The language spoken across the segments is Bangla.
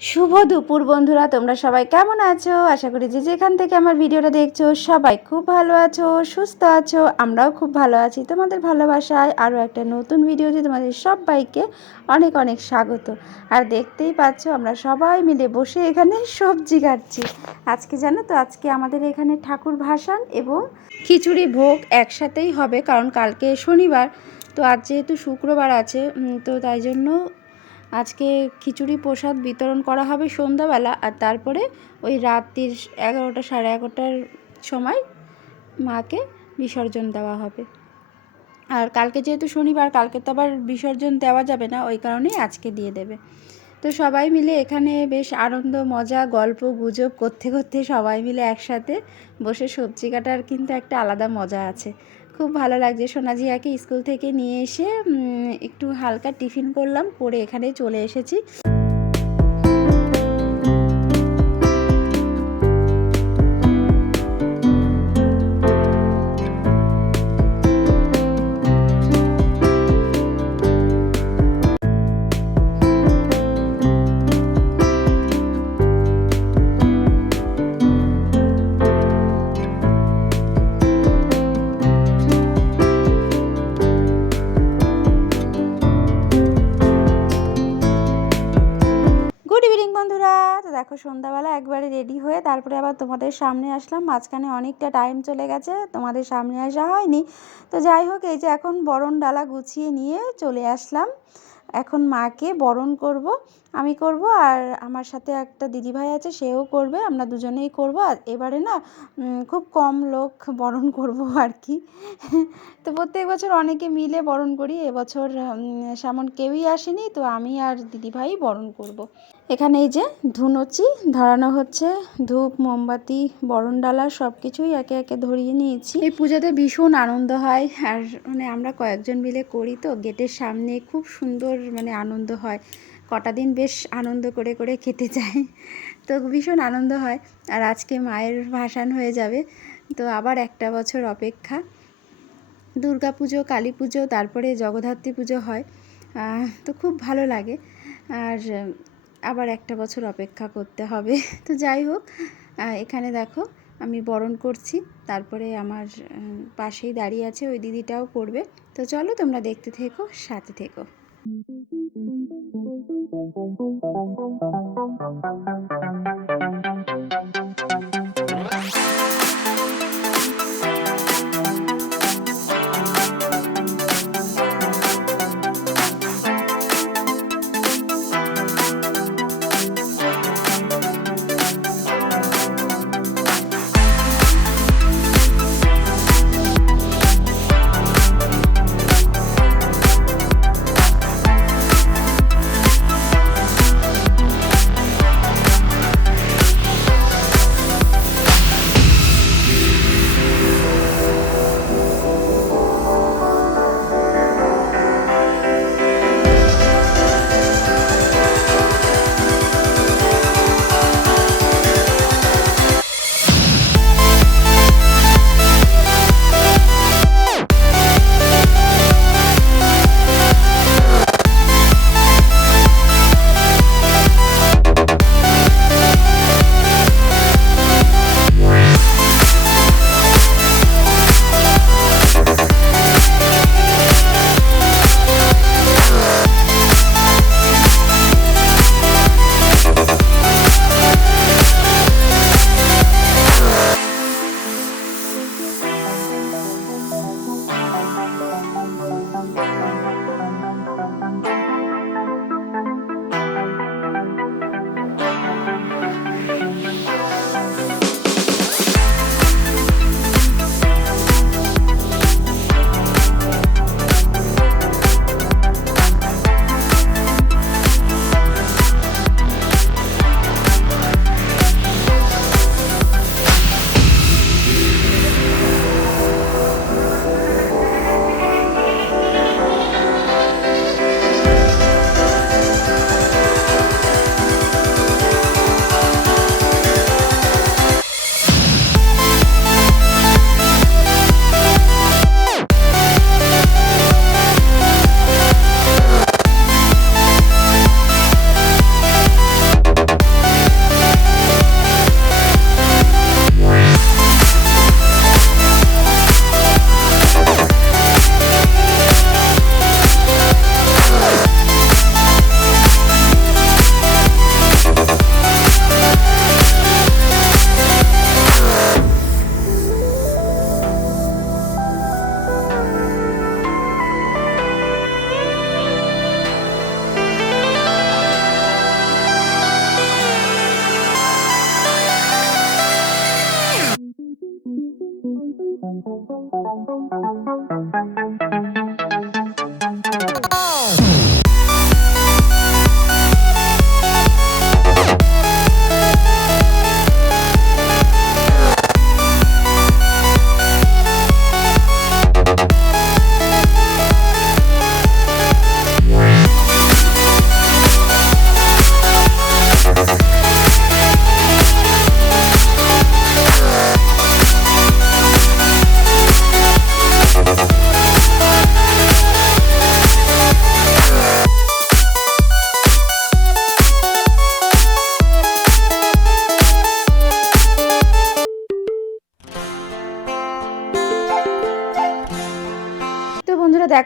শুভ দুপুর বন্ধুরা, তোমরা সবাই কেমন আছো? আশা করি যে যেখান থেকে আমার ভিডিওটা দেখছ, সবাই খুব ভালো আছো, সুস্থ আছো, আমরাও খুব ভালো আছি। তোমাদের ভালোবাসায় আরও একটা নতুন ভিডিওতে তোমাদের সবাইকে অনেক অনেক স্বাগত। আর দেখতেই পাচ্ছ, আমরা সবাই মিলে বসে এখানে সবজি কাটছি। আজকে জানো তো, আজকে আমাদের এখানে ঠাকুর ভাসান এবং খিচুড়ি ভোগ একসাথেই হবে, কারণ কালকে শনিবার, তো আজ যেহেতু শুক্রবার আছে তো তাই জন্য আজকে খিচুড়ি প্রসাদ বিতরণ করা হবে সন্ধ্যাবেলা আর তারপরে ওই রাত্রির এগারোটা সাড়ে এগারোটার সময় মাকে বিসর্জন দেওয়া হবে। আর কালকে যেহেতু শনিবার, কালকে তো আবার বিসর্জন দেওয়া যাবে না, ওই কারণেই আজকে দিয়ে দেবে। তো সবাই মিলে এখানে বেশ আনন্দ, মজা, গল্প, গুজব করতে করতে সবাই মিলে একসাথে বসে সবজি কাটার কিন্তু একটা আলাদা মজা আছে। খুব ভালো লাগছে। সোনাঝিয়াকে স্কুল থেকে নিয়ে এসে একটু হালকা টিফিন করলাম, করে এখানে চলে এসেছি। সন্ধ্যাবেলা একবারে রেডি হয়ে তারপরে আবার তোমাদের সামনে আসলাম। মাঝখানে অনেকটা টাইম চলে গেছে, তোমাদের সামনে আসা হয়নি। তো যাই হোক, এই যে এখন বরণ ডালা গুছিয়ে নিয়ে চলে আসলাম। এখন মাকে বরণ করব। আমি করব আর আমার সাথে একটা দিদিভাই আছে, সেও করবে, আমরা দুজনেই করব। আর এবারে না খুব কম লোক বরণ করব আর কি। তো প্রত্যেক বছর অনেকে মিলে বরণ করি। এবছর সেমন কেউই আসেনি, তো আমি আর দিদিভাই বরণ করব। এখানে এই যে ধুনুচি, ধরানো হচ্ছে, ধূপ, মোমবাতি, বরণডালা সব কিছুই একে একে ধরিয়ে নিয়েছি। এই পুজোতে ভীষণ আনন্দ হয়, আর মানে আমরা কয়েকজন মিলে করি তো, গেটের সামনে খুব সুন্দর মানে আনন্দ হয়। কটা দিন বেশ আনন্দ করে করে খেতে যায় তো ভীষণ আনন্দ হয়। আর আজকে মায়ের ভাসান হয়ে যাবে। তো আবার একটা বছর অপেক্ষা। দুর্গা পুজো, কালী পুজো, তারপরে জগদ্ধাত্রী পুজো হয়। তো খুব ভালো লাগে। আর আবার একটা বছর অপেক্ষা করতে হবে। তো যাই হোক এখানে দেখো আমি বরণ করছি। তারপরে আমার পাশেই দাঁড়িয়ে আছে ওই দিদিটাও করবে তো চলো তোমরা দেখতে থেকো, সাথে থেকো। বন্ধুরা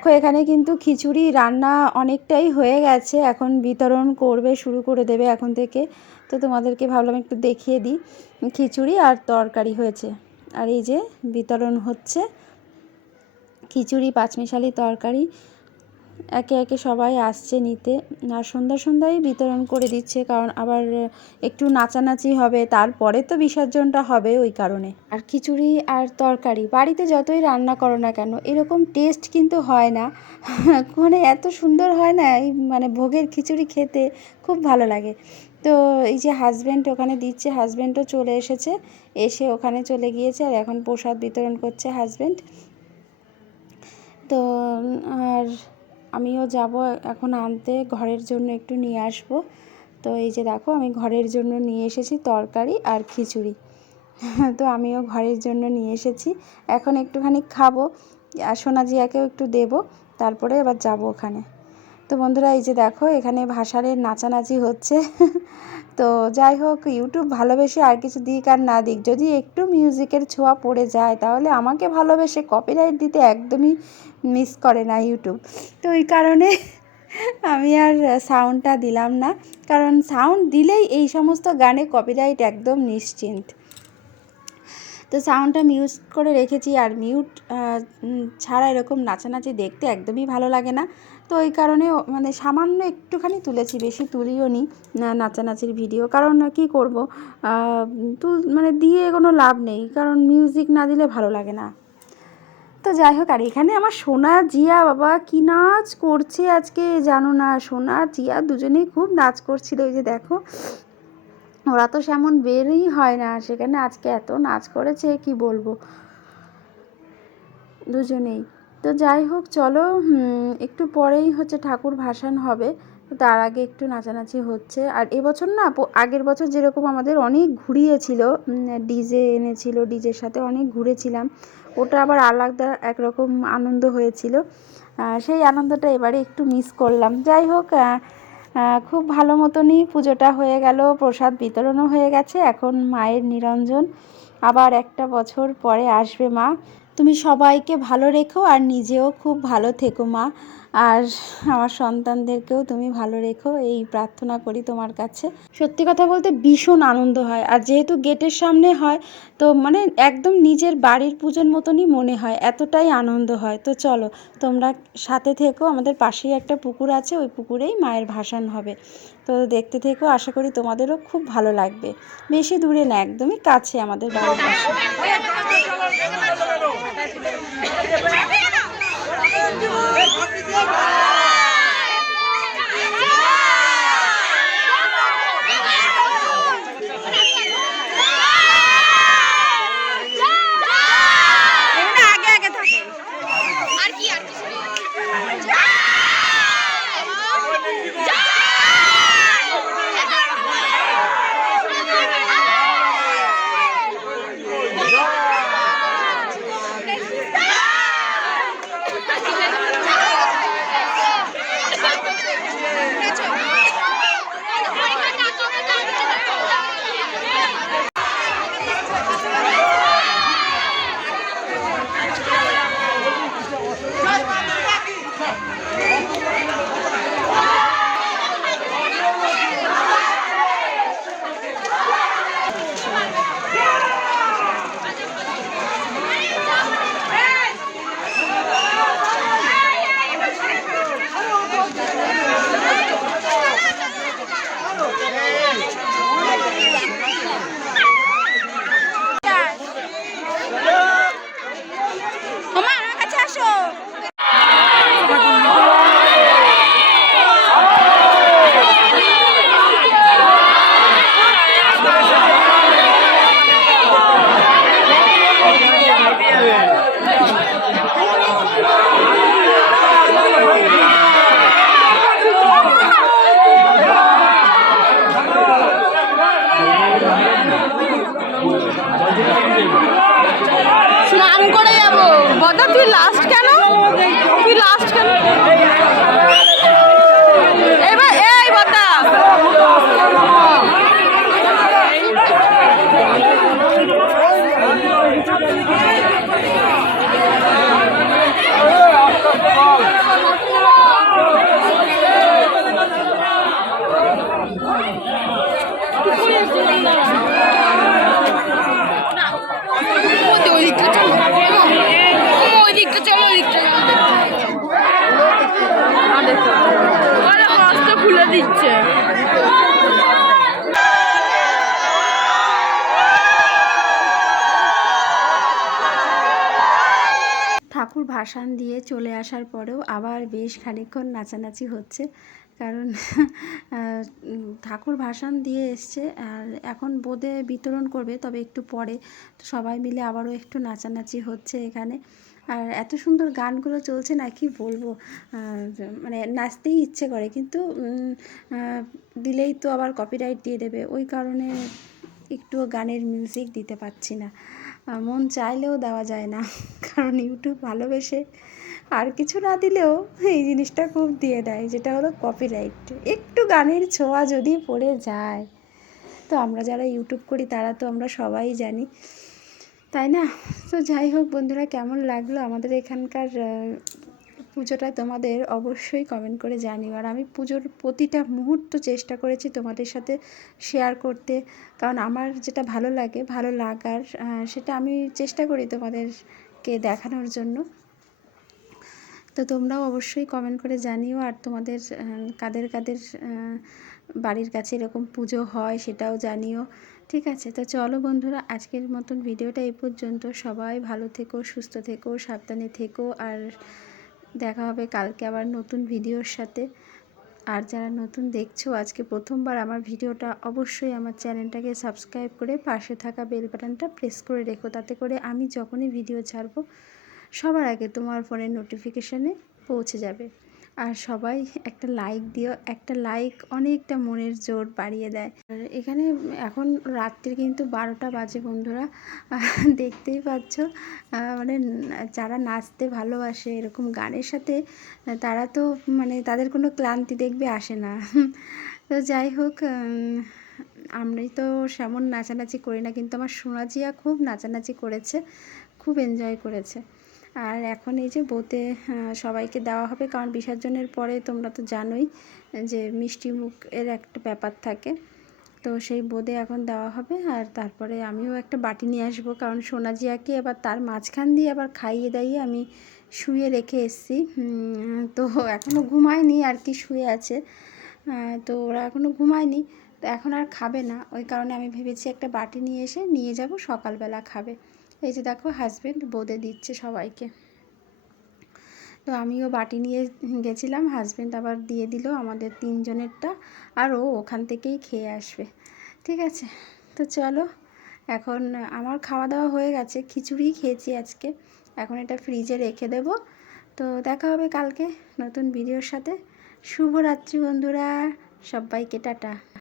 দেখো, এখানে কিন্তু খিচুড়ি রান্না অনেকটাই হয়ে গেছে। এখন বিতরণ করবে, শুরু করে দেবে এখন থেকে। তো তোমাদেরকে ভাবলাম একটু দেখিয়ে দিই। খিচুড়ি আর তরকারি হয়েছে। আর এই যে বিতরণ হচ্ছে। খিচুড়ি, পাঁচমিশালি তরকারি একে একে সবাই আসছে নিতে। আর সন্ধ্যা সন্ধ্যায় বিতরণ করে দিচ্ছে, কারণ আবার একটু নাচানাচি হবে, তারপরে তো বিসর্জনটা হবে ওই কারণে। আর খিচুড়ি আর তরকারি, বাড়িতে যতই রান্না করো না কেন, এরকম টেস্ট কিন্তু হয় না। মানে এত সুন্দর হয় না, এই মানে ভোগের খিচুড়ি খেতে খুব ভালো লাগে। তো এই যে হাজব্যান্ড ওখানে দিচ্ছে হাজব্যান্ডও চলে এসেছে, এসে ওখানে চলে গিয়েছে, আর এখন প্রসাদ বিতরণ করছে হাজব্যান্ড তো, আর আমিও যাব এখন আনতে, ঘরের জন্য একটু নিয়ে আসব। তো এই যে দেখো, আমি ঘরের জন্য নিয়ে এসেছি তরকারি আর খিচুড়ি। তো আমিও ঘরের জন্য নিয়ে এসেছি। এখন একটুখানি খাব। সোনাজিয়াকেও একটু দেবো, তারপরে এবার যাব ওখানে। তো বন্ধুরা, এই যে দেখো, এখানে ভাষারের নাচানাচি হচ্ছে। তো যাই হোক ইউটিউব ভালোবেসে আর কিছু দিক আর না দিক, যদি একটু মিউজিকের ছোঁয়া পড়ে যায়, তাহলে আমাকে ভালোবেসে কপিরাইট দিতে একদমই মিস করে না ইউটিউব তো ওই কারণে আমি আর সাউন্ডটা দিলাম না, কারণ সাউন্ড দিলেই এই সমস্ত গানে কপিরাইট একদম নিশ্চিন্ত। তো সাউন্ডটা মিউট করে রেখেছি, আর মিউট ছাড়া এরকম নাচানাচি দেখতে একদমই ভালো লাগে না। তো ওই কারণে মানে সামান্য একটুখানি তুলেছি, বেশি তুলিও নি নাচানাচির ভিডিও। কারণ কি করব? তুল মানে দিয়ে কোনো লাভ নেই, কারণ মিউজিক না দিলে ভালো লাগে না। তো যাই হোক, আর এখানে আমার সোনা জিয়া, বাবা, কি নাচ করছে আজকে জানো না? সোনা জিয়া দুজনেই খুব নাচ করছিল ওই যে দেখো। ওরা তো সেমন বেরই হয় না, সেখানে আজকে এত নাচ করেছে, কি বলব? দুজনেই। তো যাই হোক, চলো একটু পরেই হচ্ছে ঠাকুর ভাসান হবে। তার আগে একটু নাচানাচি হচ্ছে। আর এবছর না আগের বছর যেরকম আমাদের অনেক ঘুরিয়েছিল ডিজে এনেছিল, ডিজের সাথে অনেক ঘুরেছিলাম, ওটা আবার আলাদা একরকম আনন্দ হয়েছিল। সেই আনন্দটা এবারে একটু মিস করলাম। যাই হোক খুব ভালো মতনই পুজোটা হয়ে গেল, প্রসাদ বিতরণও হয়ে গেছে, এখন মায়ের নিরঞ্জন। আবার একটা বছর পরে আসবে মা। তুমি সবাইকে ভালো রেখো আর নিজেও খুব ভালো থেকো মা। আর আমার সন্তানদেরকেও তুমি ভালো রেখো, এই প্রার্থনা করি তোমার কাছে। সত্যি কথা বলতে ভীষণ আনন্দ হয়। আর যেহেতু গেটের সামনে হয়, তো মানে একদম নিজের বাড়ির পুজোর মতনই মনে হয়, এতটাই আনন্দ হয়। তো চলো, তোমরা সাথে থেকো, আমাদের পাশেই একটা পুকুর আছে, ওই পুকুরেই মায়ের ভাসান হবে। তো দেখতে থেকো, আশা করি তোমাদেরও খুব ভালো লাগবে। বেশি দূরে না, একদমই কাছে আমাদের বাড়ির পাশে স্নান লাস্ট মাছটা খুলে দিচ্ছে। ঠাকুর ভাসান দিয়ে চলে আসার পরেও আবার বেশ খানিকক্ষণ নাচানাচি হচ্ছে। কারণ ঠাকুর ভাসান দিয়ে এসছে আর এখন বোঁদে বিতরণ করবে, তবে একটু পরে। সবাই মিলে আবারও একটু নাচানাচি হচ্ছে এখানে। আর এত সুন্দর গানগুলো চলছে না, কি বলব? মানে নাচতেই ইচ্ছে করে, কিন্তু দিলেই তো আবার কপিরাইট দিয়ে দেবে। ওই কারণে একটুও গানের মিউজিক দিতে পারছি না। মন চাইলেও দেওয়া যায় না, কারণ ইউটিউব ভালোবেসে আর কিছু না দিলেও এই জিনিসটা খুব দিয়ে দেয়, যেটা হলো কপিরাইট একটু গানের ছোঁয়া যদি পড়ে যায়, তো আমরা যারা ইউটিউব করি তারা তো আমরা সবাই জানি। তাই না? তো যাই হোক বন্ধুরা, কেমন লাগল আমাদের এখানকার পুজোটা তোমাদের অবশ্যই কমেন্ট করে জানিও। আর আমি পুজোর প্রতিটা মুহূর্ত চেষ্টা করেছি তোমাদের সাথে শেয়ার করতে। কারণ আমার যেটা ভালো লাগে, ভালো লাগার সেটা আমি চেষ্টা করি তোমাদেরকে দেখানোর জন্য। তো তোমরাও অবশ্যই কমেন্ট করে জানিও আর তোমাদের কাদের কাদের বাড়ির কাছে এরকম পুজো হয় সেটাও জানিও। ঠিক আছে, তো চলো বন্ধুরা, আজকের মতন ভিডিওটা এই পর্যন্ত। সবাই ভালো থেকো, সুস্থ থেকো, সাবধানে থেকো আর দেখা হবে কালকে আবার নতুন ভিডিওর সাথে। আর যারা নতুন দেখছ, আজকে প্রথমবার আমার ভিডিওটা অবশ্যই আমার চ্যানেলটাকে সাবস্ক্রাইব করে পাশে থাকা বেল বাটনটা প্রেস করে রেখো। তাতে করে আমি যখনই ভিডিও ছাড়বো, সবার আগে তোমার ফোনের নোটিফিকেশানে পৌঁছে যাবে। আর সবাই একটা লাইক দিও একটা লাইক অনেকটা মনের জোর বাড়িয়ে দেয়। আর এখানে এখন রাত্রি কিন্তু বারোটা বাজে বন্ধুরা দেখতেই পাচ্ছ মানে যারা নাচতে ভালোবাসে এরকম গানের সাথে তারা তো মানে তাদের কোনো ক্লান্তি দেখবে আসে না। তো যাই হোক উম, আমি তো সেমন নাচানাচি করি না কিন্তু আমার সোনাজিয়া খুব নাচানাচি করেছে খুব এনজয় করেছে। আর এখন এই যে বোতে সবাইকে দেওয়া হবে, কারণ বিসর্জনের পরে তোমরা তো জানোই যে মিষ্টি মুখ এর একটা ব্যাপার থাকে। তো সেই বোদে এখন দেওয়া হবে, আর তারপরে আমিও একটা বাটি নিয়ে আসব, কারণ সোনাজিয়াকে আবার তার মাঝখান দিয়ে আবার খাইয়ে দাইয়ে আমি শুয়ে রেখে এসেছি। তো এখনও ঘুমায়নি আর কি শুয়ে আছে। তো ওরা এখনও ঘুমায়নি, তো এখন আর খাবে না। ওই কারণে আমি ভেবেছি একটা বাটি নিয়ে এসে নিয়ে যাব, সকালবেলা খাবে। এই যে দেখো হাজবেন্ড বোঁদে দিচ্ছে সবাইকে। তো আমিও বাটি নিয়ে গেছিলাম হাজবেন্ড আবার দিয়ে দিল আমাদের তিনজনেরটা, আর ও ওখান থেকেই খেয়ে আসবে। ঠিক আছে? তো চলো, এখন আমার খাওয়া দাওয়া হয়ে গেছে, খিচুড়ি খেয়েছি আজকে। এখন এটা ফ্রিজে রেখে দেব। তো দেখা হবে কালকে নতুন ভিডিওর সাথে। শুভরাত্রি বন্ধুরা, সবাইকে টাটা।